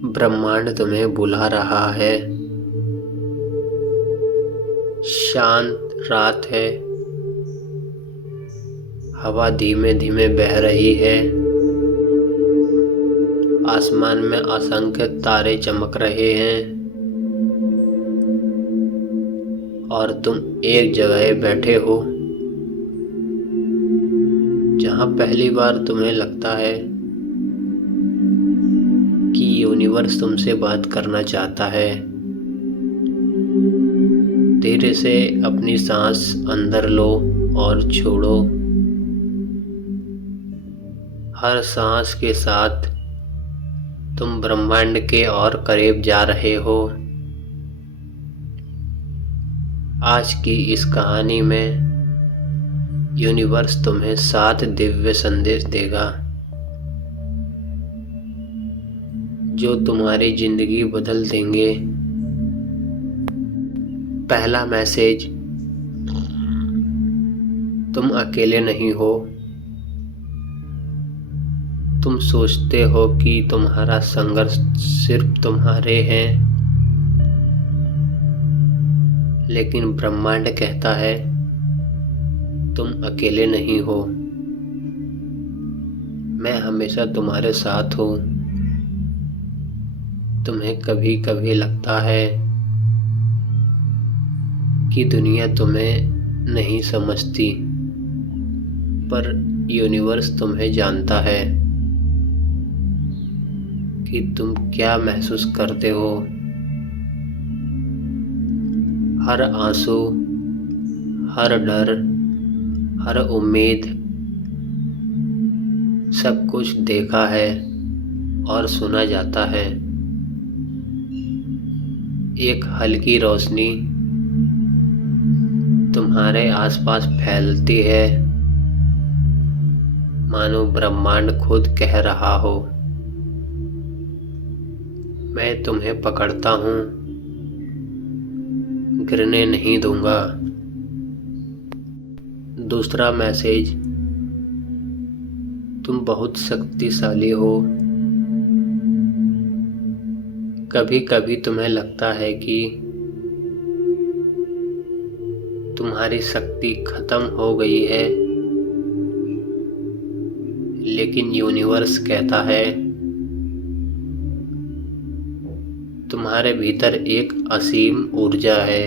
ब्रह्मांड तुम्हें बुला रहा है। शांत रात है। हवा धीमे धीमे बह रही है। आसमान में असंख्य तारे चमक रहे हैं और तुम एक जगह बैठे हो जहां पहली बार तुम्हें लगता है कि यूनिवर्स तुमसे बात करना चाहता है। धीरे से अपनी सांस अंदर लो और छोड़ो। हर सांस के साथ तुम ब्रह्मांड के और करीब जा रहे हो। आज की इस कहानी में यूनिवर्स तुम्हें 7 दिव्य संदेश देगा जो तुम्हारी जिंदगी बदल देंगे। पहला मैसेज, तुम अकेले नहीं हो। तुम सोचते हो कि तुम्हारा संघर्ष सिर्फ तुम्हारे हैं, लेकिन ब्रह्मांड कहता है तुम अकेले नहीं हो। मैं हमेशा तुम्हारे साथ हूँ। तुम्हें कभी कभी लगता है कि दुनिया तुम्हें नहीं समझती, पर यूनिवर्स तुम्हें जानता है कि तुम क्या महसूस करते हो। हर आंसू, हर डर, हर उम्मीद, सब कुछ देखा है और सुना जाता है। एक हल्की रोशनी तुम्हारे आसपास फैलती है, मानो ब्रह्मांड खुद कह रहा हो, मैं तुम्हें पकड़ता हूँ, गिरने नहीं दूंगा। दूसरा मैसेज, तुम बहुत शक्तिशाली हो। कभी कभी तुम्हें लगता है कि तुम्हारी शक्ति खत्म हो गई है, लेकिन यूनिवर्स कहता है तुम्हारे भीतर एक असीम ऊर्जा है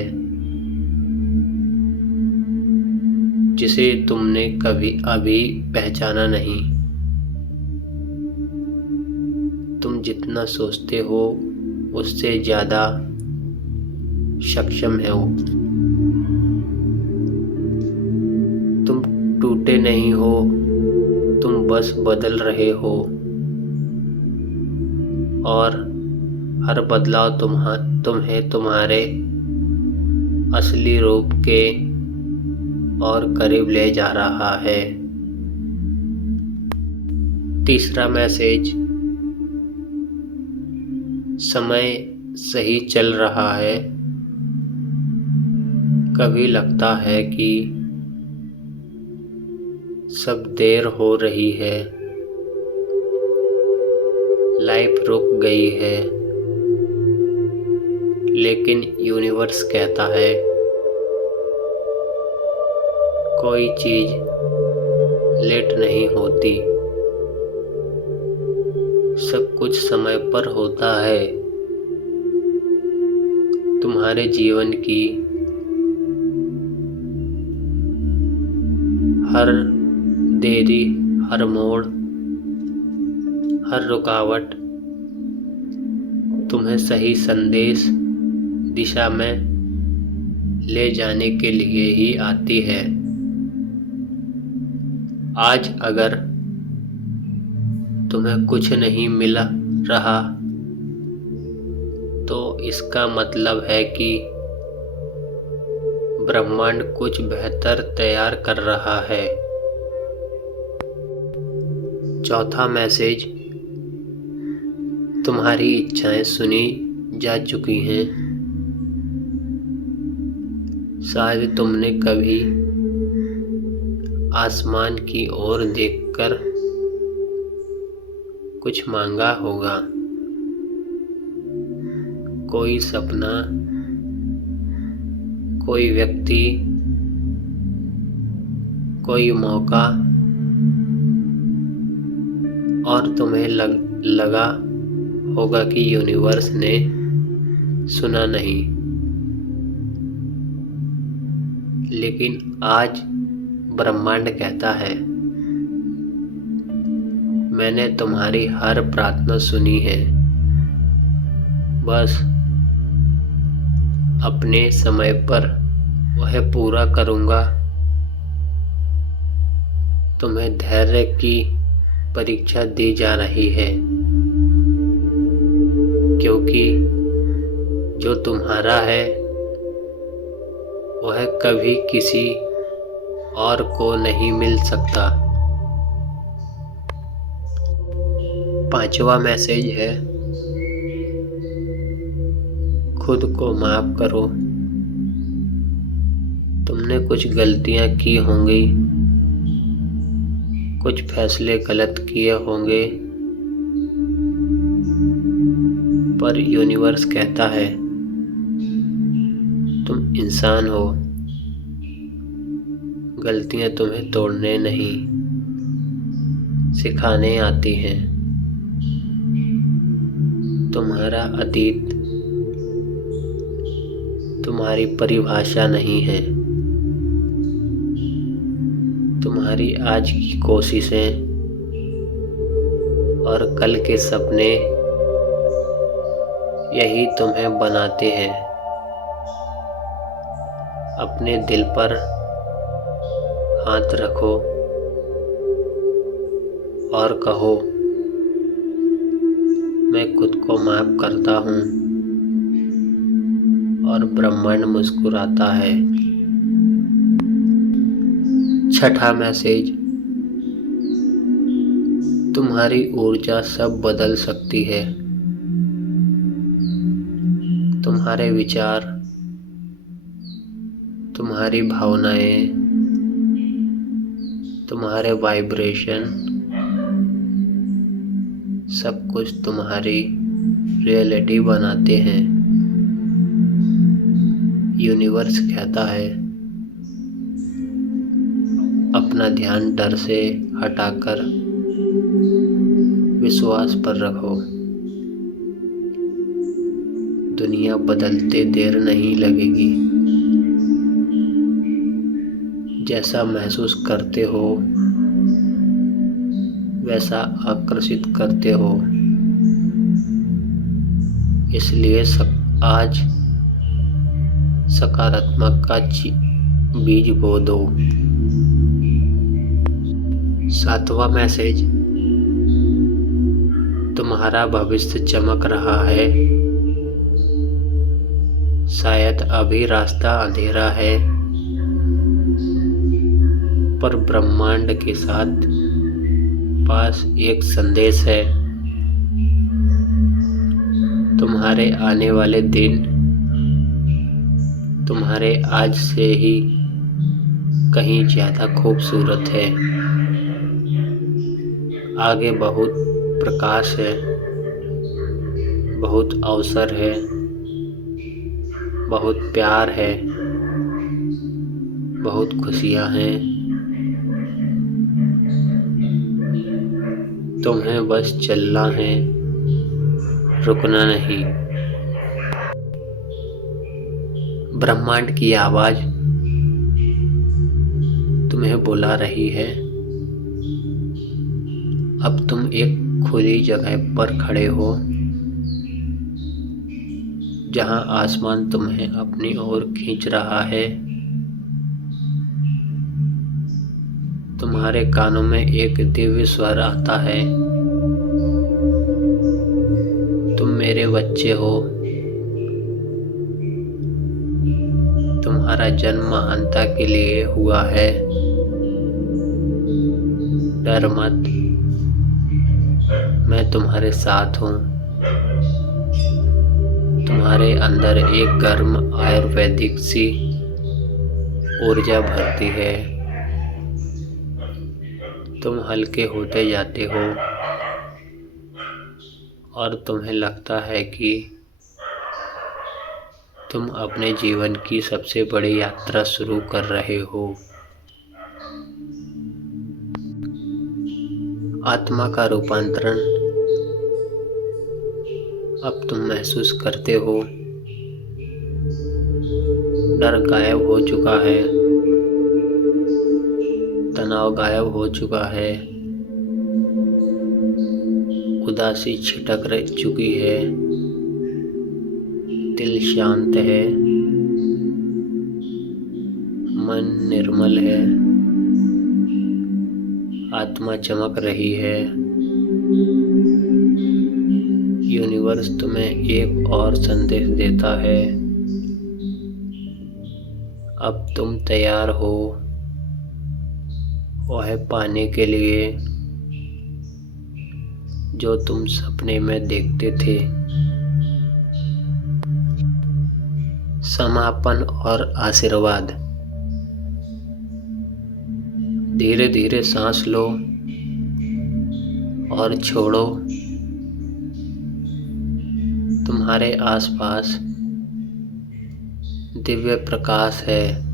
जिसे तुमने कभी अभी पहचाना नहीं। तुम जितना सोचते हो उससे ज़्यादा सक्षम हो। तुम टूटे नहीं हो, तुम बस बदल रहे हो, और हर बदलाव तुम्हें तुम्हारे असली रूप के और करीब ले जा रहा है। तीसरा मैसेज, समय सही चल रहा है। कभी लगता है कि सब देर हो रही है, लाइफ रुक गई है, लेकिन यूनिवर्स कहता है कोई चीज लेट नहीं होती, सब कुछ समय पर होता है। तुम्हारे जीवन की हर देरी, हर मोड़, हर रुकावट तुम्हें सही संदेश, दिशा में ले जाने के लिए ही आती है। आज अगर तुम्हें कुछ नहीं मिल रहा तो इसका मतलब है कि ब्रह्मांड कुछ बेहतर तैयार कर रहा है। चौथा मैसेज, तुम्हारी इच्छाएं सुनी जा चुकी हैं। शायद तुमने कभी आसमान की ओर देखकर कुछ मांगा होगा, कोई सपना, कोई व्यक्ति, कोई मौका, और तुम्हें लगा होगा कि यूनिवर्स ने सुना नहीं। लेकिन आज ब्रह्मांड कहता है, मैंने तुम्हारी हर प्रार्थना सुनी है। बस अपने समय पर वह पूरा करूँगा। तुम्हें धैर्य की परीक्षा दी जा रही है, क्योंकि जो तुम्हारा है वह कभी किसी और को नहीं मिल सकता। 5वां मैसेज है, खुद को माफ करो। तुमने कुछ गलतियां की होंगी, कुछ फैसले गलत किए होंगे, पर यूनिवर्स कहता है, तुम इंसान हो। गलतियां तुम्हें तोड़ने नहीं, सिखाने आती हैं। तुम्हारा अतीत तुम्हारी परिभाषा नहीं है। तुम्हारी आज की कोशिशें और कल के सपने यही तुम्हें बनाते हैं। अपने दिल पर हाथ रखो और कहो, मैं खुद को माफ करता हूँ, और ब्रह्मांड मुस्कुराता है। 6वां मैसेज, तुम्हारी ऊर्जा सब बदल सकती है। तुम्हारे विचार, तुम्हारी भावनाएं, तुम्हारे वाइब्रेशन, सब कुछ तुम्हारी रियलिटी बनाते हैं। यूनिवर्स कहता है, अपना ध्यान डर से हटाकर विश्वास पर रखो। दुनिया बदलते देर नहीं लगेगी। जैसा महसूस करते हो वैसा आकर्षित करते हो। इसलिए आज सकारात्मक का बीज बो दो। 7वां मैसेज, तुम्हारा भविष्य चमक रहा है। शायद अभी रास्ता अंधेरा है, पर ब्रह्मांड के साथ पास एक संदेश है। तुम्हारे आने वाले दिन तुम्हारे आज से ही कहीं ज्यादा खूबसूरत है। आगे बहुत प्रकाश है, बहुत अवसर है, बहुत प्यार है, बहुत खुशियां हैं। तुम्हें बस चलना है, रुकना नहीं। ब्रह्मांड की आवाज तुम्हें बुला रही है। अब तुम एक खुली जगह पर खड़े हो, जहां आसमान तुम्हें अपनी ओर खींच रहा है। तुम्हारे कानों में एक दिव्य स्वर आता है, तुम मेरे बच्चे हो। तुम्हारा जन्म महानता के लिए हुआ है। डर मत, मैं तुम्हारे साथ हूँ। तुम्हारे अंदर एक गर्म आयुर्वेदिक सी ऊर्जा भरती है। तुम हल्के होते जाते हो और तुम्हें लगता है कि तुम अपने जीवन की सबसे बड़ी यात्रा शुरू कर रहे हो। आत्मा का रूपांतरण अब तुम महसूस करते हो। डर गायब हो चुका है, तनाव गायब हो चुका है, उदासी छिटक चुकी है, दिल शांत है, मन निर्मल है, आत्मा चमक रही है। यूनिवर्स तुम्हें एक और संदेश देता है, अब तुम तैयार हो वह पाने के लिए जो तुम सपने में देखते थे। समापन और आशीर्वाद। धीरे धीरे सांस लो और छोड़ो। तुम्हारे आसपास दिव्य प्रकाश है,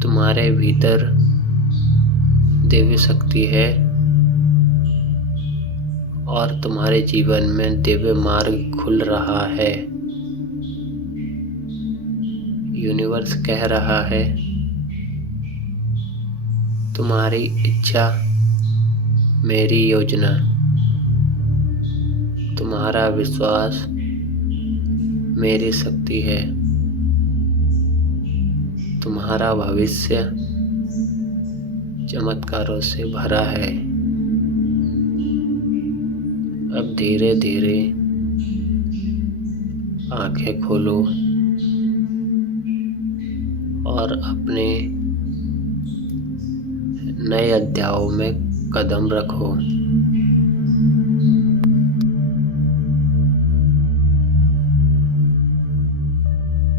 तुम्हारे भीतर दिव्य शक्ति है और तुम्हारे जीवन में दिव्य मार्ग खुल रहा है। यूनिवर्स कह रहा है, तुम्हारी इच्छा मेरी योजना, तुम्हारा विश्वास मेरी शक्ति है, तुम्हारा भविष्य चमत्कारों से भरा है। अब धीरे धीरे आंखें खोलो और अपने नए अध्यायों में कदम रखो।